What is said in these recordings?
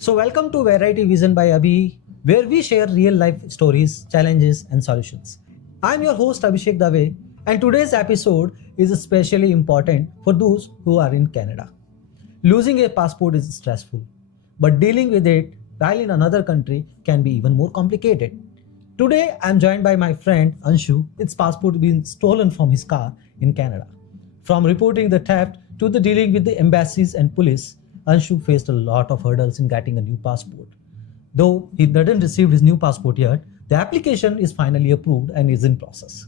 So, welcome to Variety Vision by Abhi, where we share real life stories, challenges, and solutions. I'm your host Abhishek Dave, and today's episode is especially important for those who are in Canada. Losing a passport is stressful, but dealing with it while in another country can be even more complicated. Today, I'm joined by my friend Anshu. Its passport being stolen from his car in Canada. From reporting the theft to the dealing with the embassies and police, Anshu faced a lot of hurdles in getting a new passport. Though he didn't receive his new passport yet, the application is finally approved and is in process.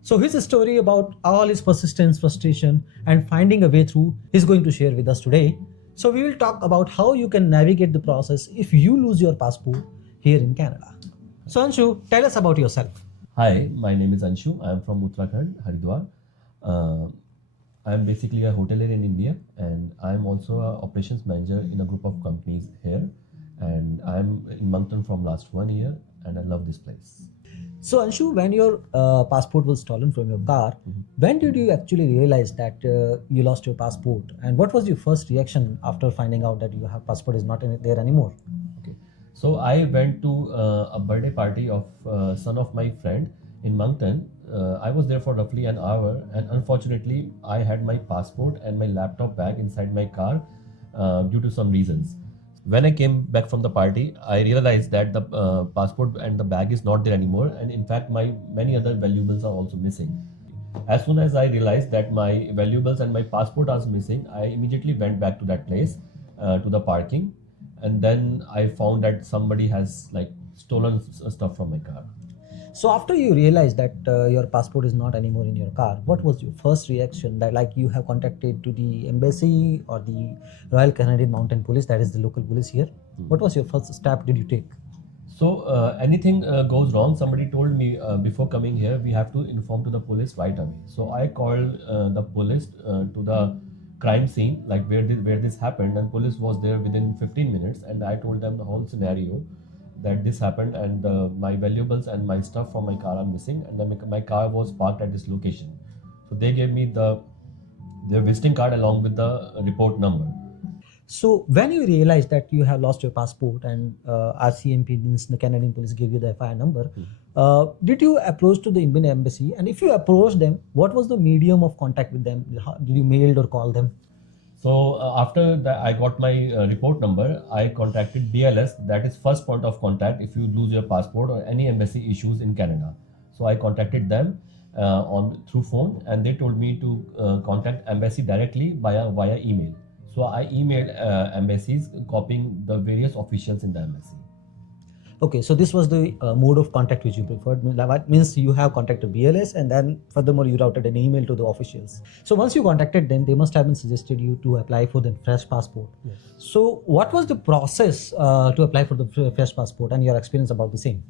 So his story about all his persistence, frustration, and finding a way through is going to share with us today. So we will talk about how you can navigate the process if you lose your passport here in Canada. So Anshu, tell us about yourself. Hi, my name is Anshu. I am from Uttarakhand, Haridwar. Uh, I am basically a hotelier in India, and I am also a operations manager in a group of companies here. And I am in Moncton from last 1 year, and I love this place. So Anshu, when your passport was stolen from your car, when did you actually realize that you lost your passport, and what was your first reaction after finding out that your passport is not there anymore? Okay, so I went to a birthday party of son of my friend in Moncton. I was there for roughly an hour, and unfortunately, I had my passport and my laptop bag inside my car due to some reasons. When I came back from the party, I realized that the passport and the bag is not there anymore, and in fact, my many other valuables are also missing. As soon as I realized that my valuables and my passport are missing, I immediately went back to that place, to the parking, and then I found that somebody has like stolen stuff from my car. So after you realized that your passport is not anymore in your car, what was your first reaction? That like you have contacted to the embassy or the Royal Canadian Mountain Police, that is the local police here. What was your first step did you take? So anything goes wrong, somebody told me before coming here, we have to inform to the police right away. So I called the police to the crime scene, like where this happened, and police was there within 15 minutes, and I told them the whole scenario that this happened, and my valuables and my stuff from my car are missing, and then my car was parked at this location. So they gave me their visiting card along with the report number. So when you realized that you have lost your passport and RCMP means the Canadian police gave you the FIR number, did you approach to the Indian embassy? And if you approached them, what was the medium of contact with them? Did you mailed or call them? So after that, I got my report number. I contacted BLS. That is first point of contact if you lose your passport or any embassy issues in Canada. So I contacted them on through phone, and they told me to contact embassy directly via email. So I emailed embassies, copying the various officials in the embassy. Okay, so this was the mode of contact which you preferred. That means you have contacted BLS and then furthermore you routed an email to the officials. So once you contacted them, they must have been suggested you to apply for the fresh passport. Yes. So what was the process to apply for the fresh passport and your experience about the same?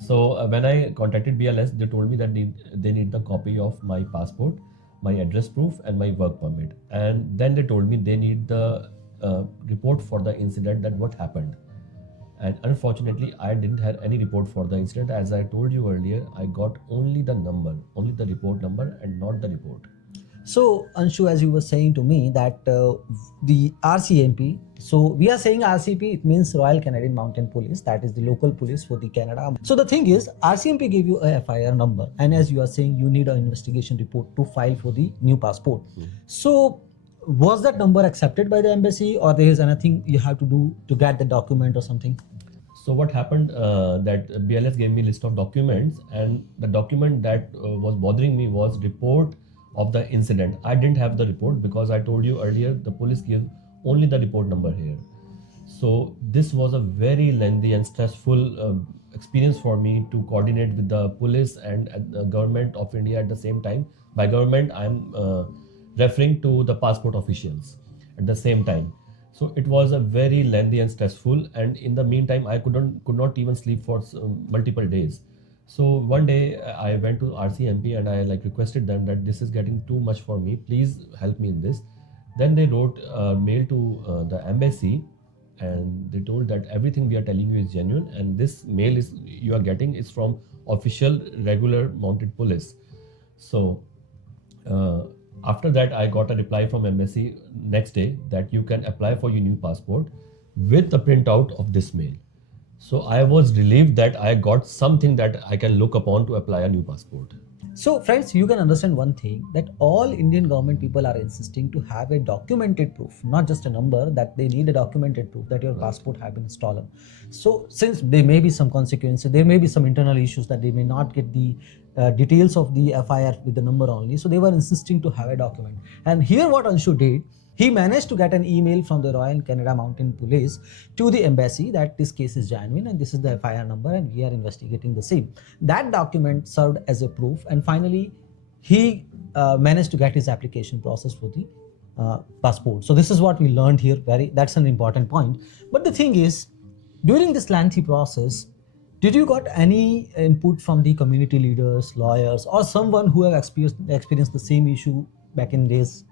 So when I contacted BLS, they told me that they need the copy of my passport, my address proof, and my work permit. And then they told me they need the report for the incident, that what happened. And unfortunately, I didn't have any report for the incident. As I told you earlier, I got only the number, only the report number, and not the report. So Anshu, as you were saying to me that the RCMP, so we are saying RCP, it means Royal Canadian Mountain Police, that is the local police for the Canada. So the thing is, RCMP gave you a FIR number, and as you are saying, you need an investigation report to file for the new passport. So was that number accepted by the embassy, or there is anything you have to do to get the document or something? So what happened, that BLS gave me list of documents, and the document that was bothering me was report of the incident. I didn't have the report because I told you earlier the police gave only the report number here. So this was a very lengthy and stressful experience for me to coordinate with the police and the government of India at the same time. By government, I'm referring to the passport officials at the same time. So it was a very lengthy and stressful, and in the meantime, I could not even sleep for multiple days. So one day I went to RCMP and I like requested them that this is getting too much for me. Please help me in this. Then they wrote a mail to the embassy, and they told that everything we are telling you is genuine, and this mail is you are getting is from official regular mounted police. So after that, I got a reply from embassy next day that you can apply for your new passport. with the printout of this mail. So I was relieved that I got something that I can look upon to apply a new passport. So, friends, you can understand one thing that all Indian government people are insisting to have a documented proof, not just a number, that they need a documented proof that your passport have been stolen. So, since there may be some consequences, there may be some internal issues that they may not get the details of the FIR with the number only. So, they were insisting to have a document. And here, what Anshu did, he managed to get an email from the Royal Canada Mountain Police to the embassy that this case is genuine and this is the FIR number and we are investigating the same. That document served as a proof, and finally, he managed to get his application process for the passport. So this is what we learned here. That's an important point. But the thing is, during this lengthy process, did you got any input from the community leaders, lawyers, or someone who have experienced the same issue back in days?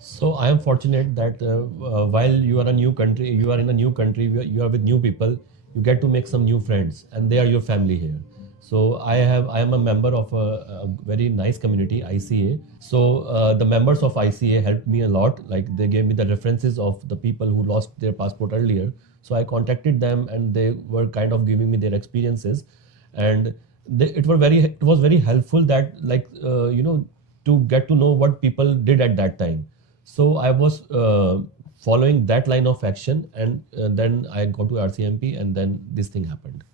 So I am fortunate that while you are a new country, you are in a new country, you are with new people, you get to make some new friends, and they are your family here. So I am a member of a very nice community, ICA. So the members of ICA helped me a lot. Like they gave me the references of the people who lost their passport earlier. So I contacted them, and they were kind of giving me their experiences, and it was very helpful that to get to know what people did at that time. So I was following that line of action, and then I got to RCMP, and then this thing happened.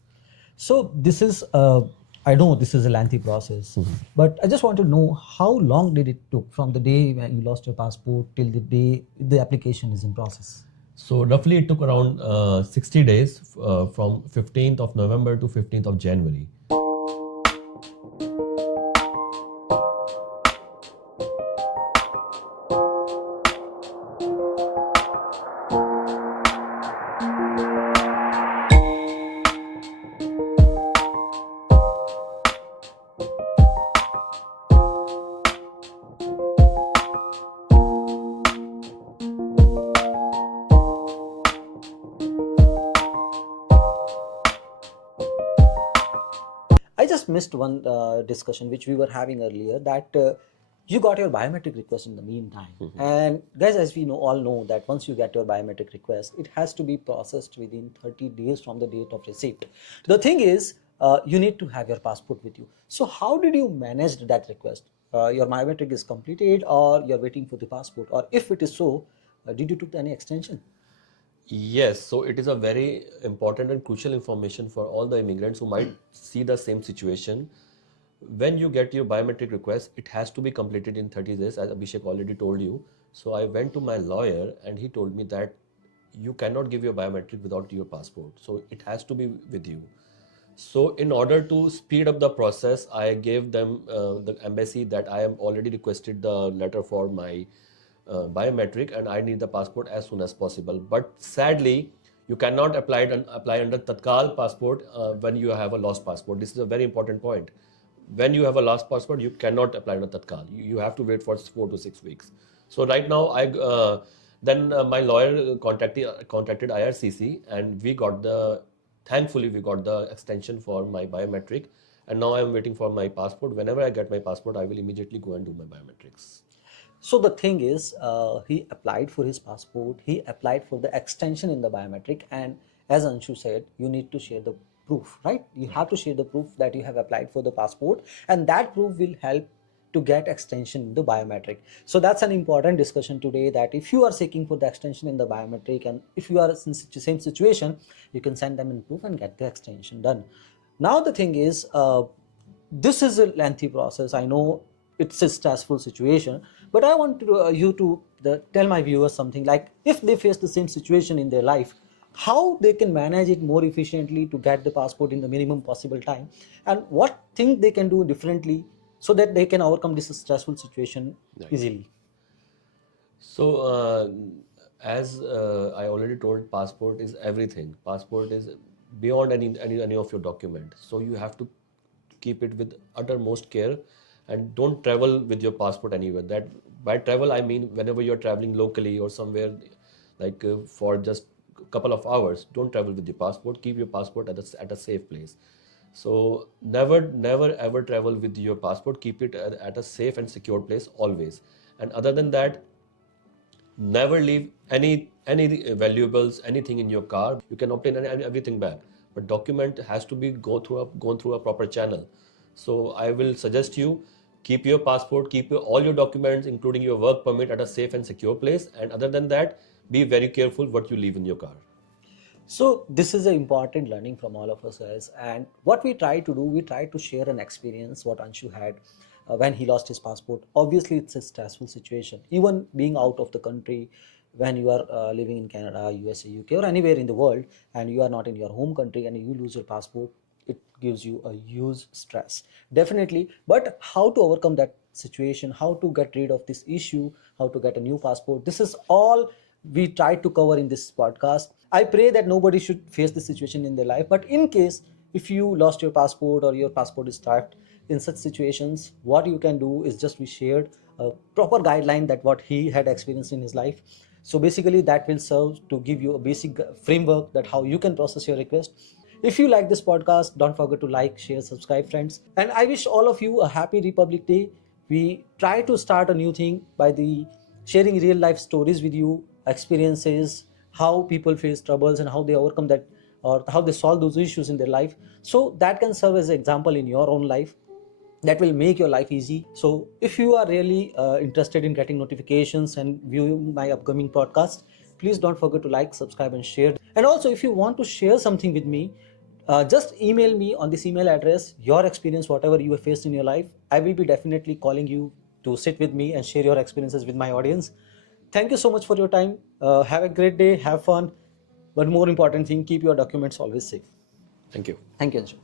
So this is, I know this is a lengthy process, but I just want to know how long did it took from the day when you lost your passport till the day the application is in process? So roughly it took around 60 days from 15th of November to 15th of January. I just missed one discussion which we were having earlier, that you got your biometric request in the meantime. And guys, as we know, all know that once you get your biometric request, it has to be processed within 30 days from the date of receipt. The thing is, you need to have your passport with you. So how did you manage that request? Your biometric is completed, or you're waiting for the passport? Or if it is so, did you took any extension? Yes, so it is a very important and crucial information for all the immigrants who might see the same situation. When you get your biometric request, it has to be completed in 30 days, as Abhishek already told you. So I went to my lawyer, and he told me that you cannot give your biometric without your passport. So it has to be with you. So in order to speed up the process, I gave them the embassy that I am already requested the letter for my biometric, and I need the passport as soon as possible. But sadly, you cannot apply under Tatkal passport when you have a lost passport. This is a very important point. When you have a lost passport, you cannot apply under Tatkal. You have to wait for 4 to 6 weeks. So right now, my lawyer contacted IRCC, and thankfully we got the extension for my biometric, and now I am waiting for my passport. Whenever I get my passport, I will immediately go and do my biometrics. So the thing is, he applied for his passport, he applied for the extension in the biometric, and as Anshu said, you need to share the proof, right? You have to share the proof that you have applied for the passport, and that proof will help to get extension in the biometric. So that's an important discussion today, that if you are seeking for the extension in the biometric, and if you are in the same situation, you can send them in proof and get the extension done. Now the thing is, this is a lengthy process. I know it's a stressful situation, but I want you to tell my viewers something, like if they face the same situation in their life, how they can manage it more efficiently to get the passport in the minimum possible time, and what thing they can do differently so that they can overcome this stressful situation easily. So, as I already told, passport is everything. Passport is beyond any of your document. So you have to keep it with uttermost care, and don't travel with your passport anywhere. That by travel I mean whenever you're traveling locally or somewhere, like for just a couple of hours, don't travel with your passport. Keep your passport at a safe place. So never ever travel with your passport. Keep it at a safe and secure place always. And other than that, never leave any valuables, anything in your car, you can obtain everything back. But document has to be gone through a proper channel. So I will suggest you keep your passport, keep all your documents, including your work permit, at a safe and secure place. And other than that, be very careful what you leave in your car. So this is an important learning from all of us, guys. And what we try to do, we try to share an experience what Anshu had when he lost his passport. Obviously, it's a stressful situation. Even being out of the country, when you are living in Canada, USA, UK, or anywhere in the world, and you are not in your home country and you lose your passport, it gives you a huge stress. Definitely. But how to overcome that situation, how to get rid of this issue, how to get a new passport, this is all we tried to cover in this podcast. I pray that nobody should face this situation in their life, but in case if you lost your passport or your passport is tracked in such situations, what you can do is just we shared a proper guideline that what he had experienced in his life. So basically that will serve to give you a basic framework that how you can process your request. If you like this podcast, don't forget to like, share, subscribe, friends. And I wish all of you a happy Republic Day. We try to start a new thing by the sharing real life stories with you, experiences, how people face troubles and how they overcome that or how they solve those issues in their life. So that can serve as an example in your own life that will make your life easy. So if you are really interested in getting notifications and viewing my upcoming podcast, please don't forget to like, subscribe, and share. And also, if you want to share something with me, just email me on this email address your experience, whatever you have faced in your life. I will be definitely calling you to sit with me and share your experiences with my audience. Thank you so much for your time. Have a great day, have fun, but more important thing, keep your documents always safe. Thank you. Thank you, Anshu.